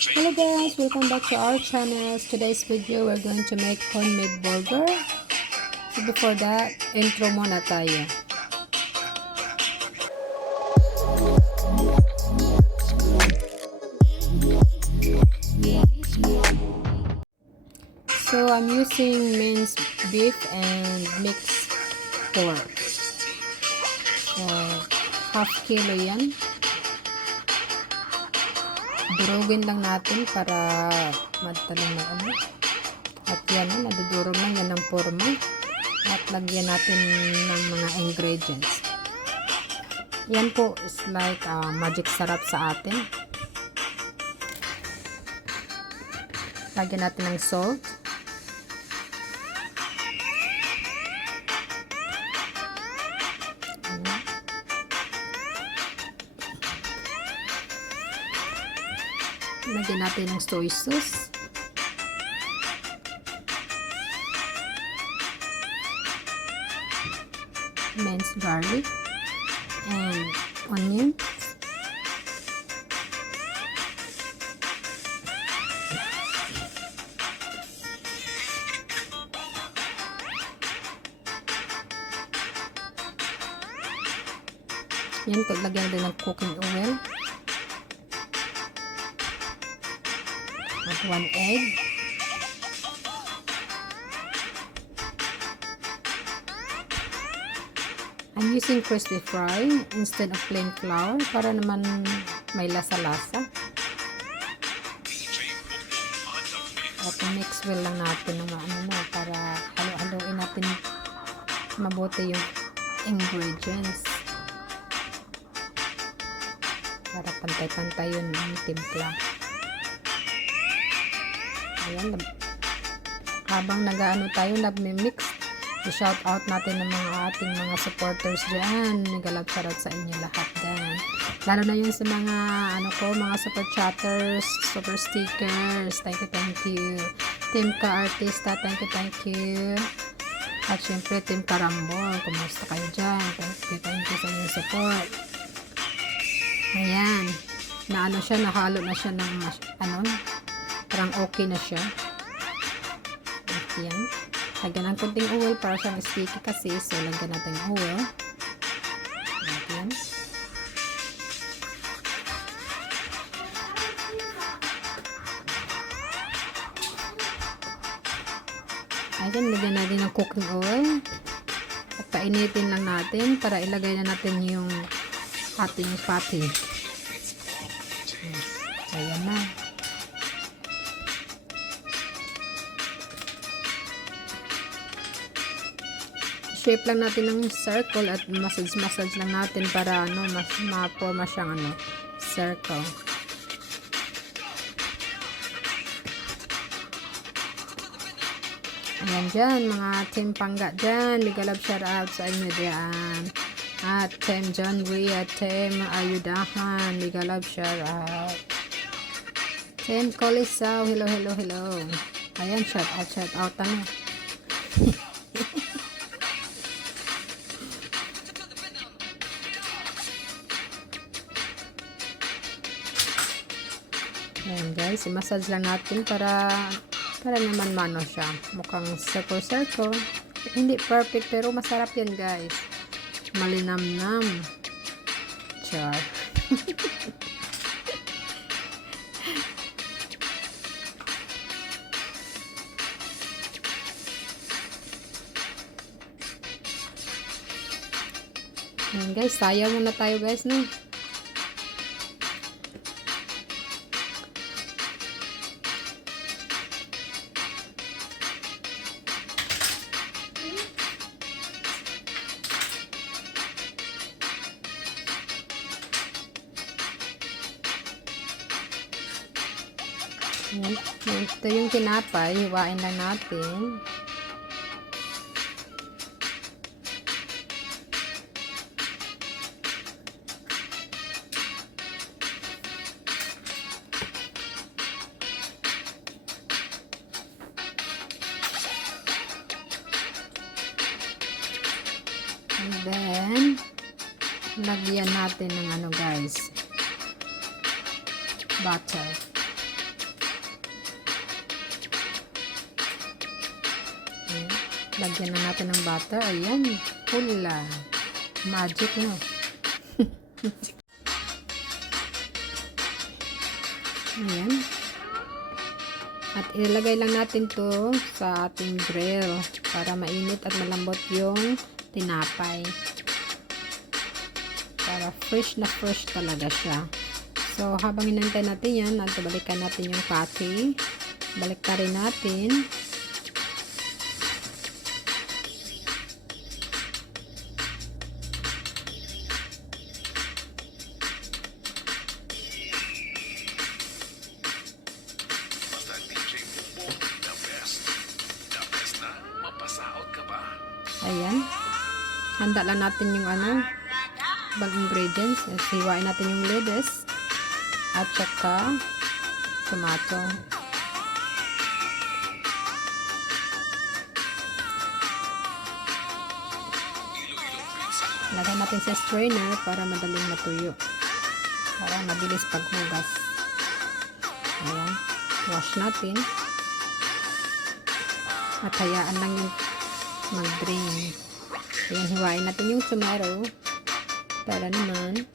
Hello guys, welcome back to our channel. Today's video we're going to make homemade burger. So before that, intro muna tayo. So I'm using minced beef and mixed pork. So half kilo yan. Durugin lang natin para madaling na ano. At yan, nadudurog lang yan ng forma. At lagyan natin ng mga ingredients. Yan po is like magic sarap sa atin. Lagyan natin ng salt. Lagyan natin ng soy sauce. Minced garlic. And onion. Yan, paglagyan din ng cooking oil. At 1 egg. I'm using crispy fry instead of plain flour para naman may lasa-lasa. At mix well lang natin ng para halo-haloin natin mabuti yung ingredients. Para pantay-pantay yun ang timpla. Ayan, habang nag-ano tayo, nag-mix, i-shout out natin ng mga ating mga supporters dyan. Nagalab shoutout sa inyo lahat dyan. Lalo na yun sa mga, mga super chatters, super stickers. Thank you. Team Ka Artista, thank you. At syempre, Team Karambol, kumusta kayo dyan? Thank you sa inyong support. Ayan, nahalo na siya ng, parang okay na siya. Ayan. Lagyan ng kunting oil para siyang sticky kasi. So, lagyan natin oil. Ayan. Ayan, lagyan natin ng cooking oil. At painitin lang natin para ilagay na natin yung ating patty. Ayan na. Shape lang natin ng circle at massage lang natin para mas ma-forma siyang circle. Ayan dyan, mga team Pangga dyan. Ligalab shout out sa inyo dyan. At team John Ray at team Ayudahan. Ligalab shout out. Team Colisaw, hello. Ayan, shout out Ayan guys, i-massage lang natin para naman siya. Mukhang circle. Hindi perfect pero masarap yan guys. Malinamnam. Char. Ayan guys, sayaw muna tayo guys, no? Ito yung tinapay, hiwain lang natin. And then, lagyan natin ng guys, butter. Lagyan na natin ng butter. Ayan. Pula. Magic, no? Ayan. At ilalagay lang natin to sa ating grill para mainit at malambot yung tinapay. Para fresh na fresh talaga siya. So, habang inantay natin yan, balikan natin yung patty. Balik ka rin natin. Ayan. Handa lang natin yung bag ingredients. Hiwain natin yung lettuce at saka tomato. Lagay natin sa strainer para madaling matuyo. Para mabilis paghugas. Ayan. Wash natin. At hayaan lang yung mag-drain. Ayan, hiwain natin yung tomato para naman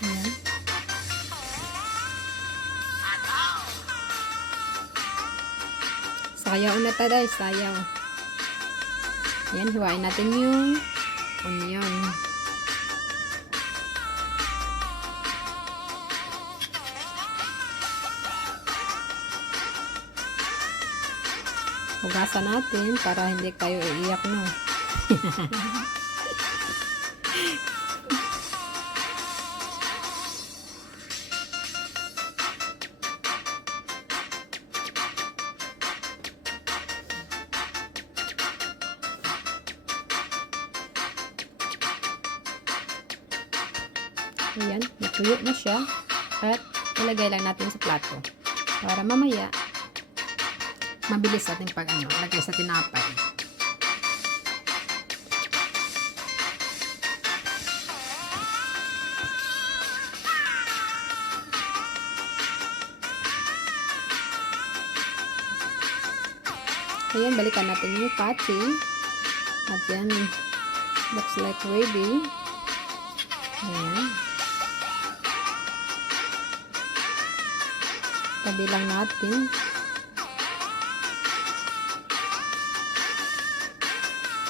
ayan. Sayaw na tayo, sayaw. Yan, hiwain natin yung onion. Hugasan natin para hindi kayo iiyak, no? Ayan, natuyo na siya. At ilagay lang natin sa plato. Para mamaya, mabilis ating lagay sa tinapay. Ayan, balikan natin yung patty. At yan, looks like ready. Ayan. Tabi lang natin.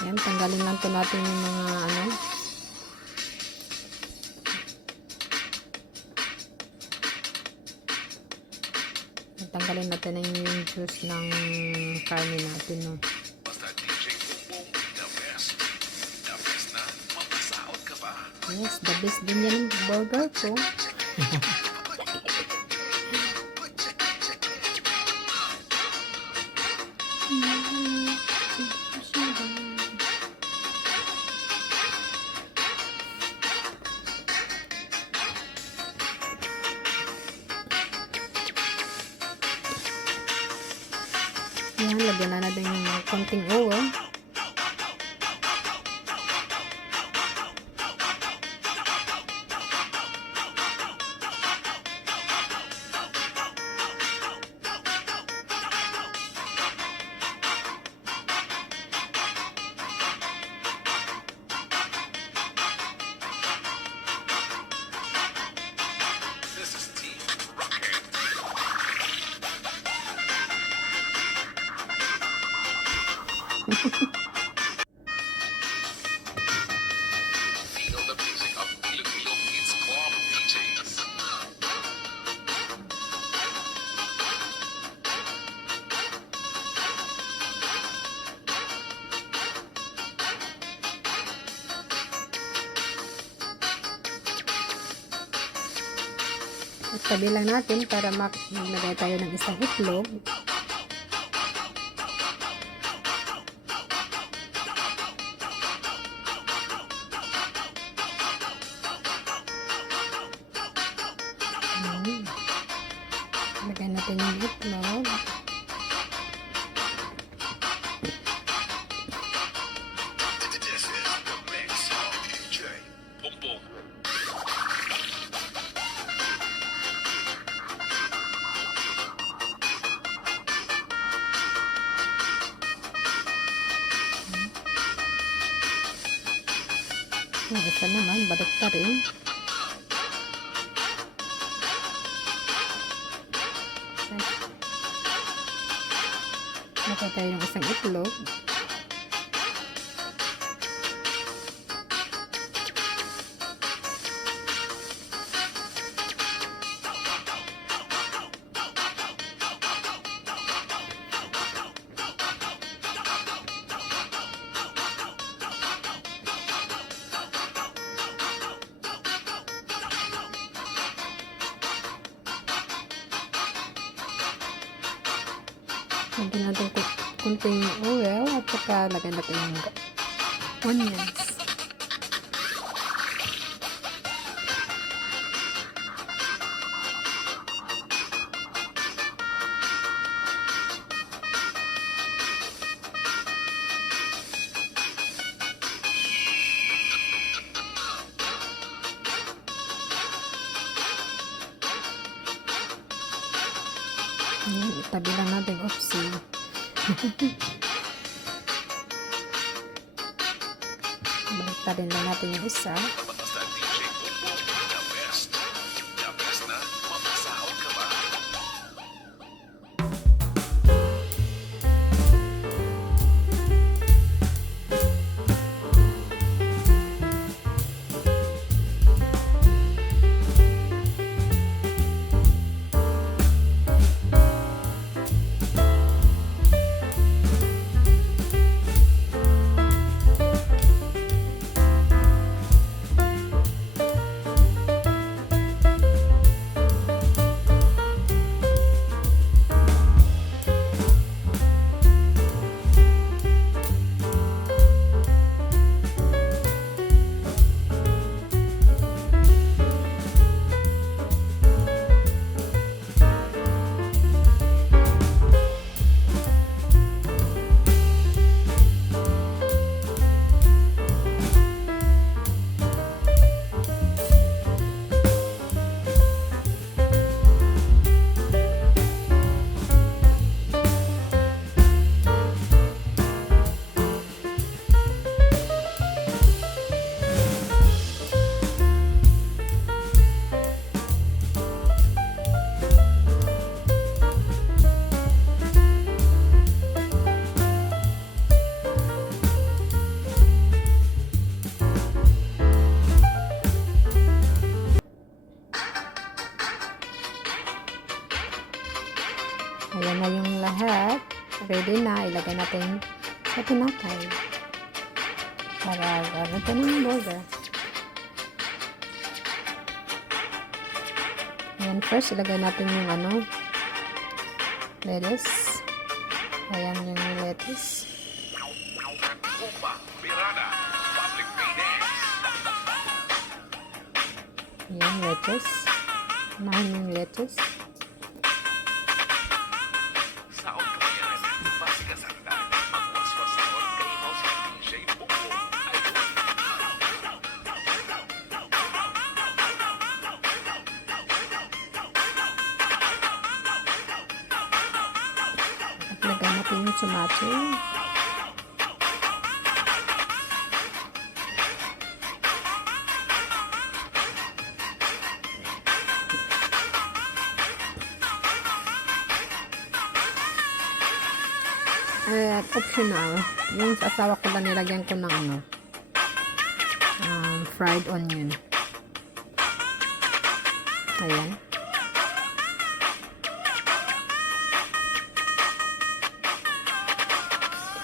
Ayan, tanggalin lang to natin yung mga tanggalin natin yung juice ng karne natin, no. Yes, the best din yan yung burger ko. Yan, lagyan na natin yung konting oil. Feel the music of Iloilo Kids Club DJs. At tabi lang natin para maglagay tayo ng isang itlog. natin yung itlog. This is the mix of DJ Boom Boom. Yung isa naman, balik pa rin. Nakatay yung isang itlog. Lagyan natin kunting oil at saka lagyan natin yung onions. Ayan, itabi lang natin. Oopsie. Balik rin lang natin yung isa. Basta DJ Boom Boom, the best. The best na mapasahod ka ba? Ayan na yung lahat. Ready na. Ilagay natin sa tinapay. Para gamitin yung burger. Ayan, first ilagay natin yung lettuce. Ayan yung lettuce. Bomba, Pirana, Public Meetings. Ayan, lettuce. Unahin yung lettuce. Saon ka yan, masikasanda. Magwaswasaon kayo mo sa DJ Boom Boom. At lagay natin yung tomato. At optional, yung sa asawa ko lang nilagyan ko ng fried onion. Ayan.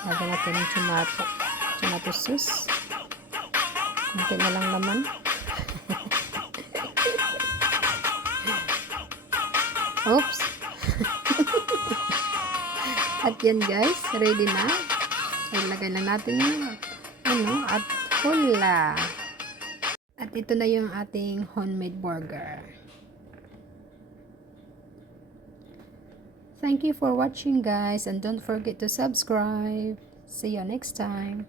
Lagyan natin yung tomato sauce. Kunti na lang naman. Oops. At yan guys, ready na. Ilagay na natin yung at hula. At ito na yung ating homemade burger. Thank you for watching guys, and don't forget to subscribe. See you next time.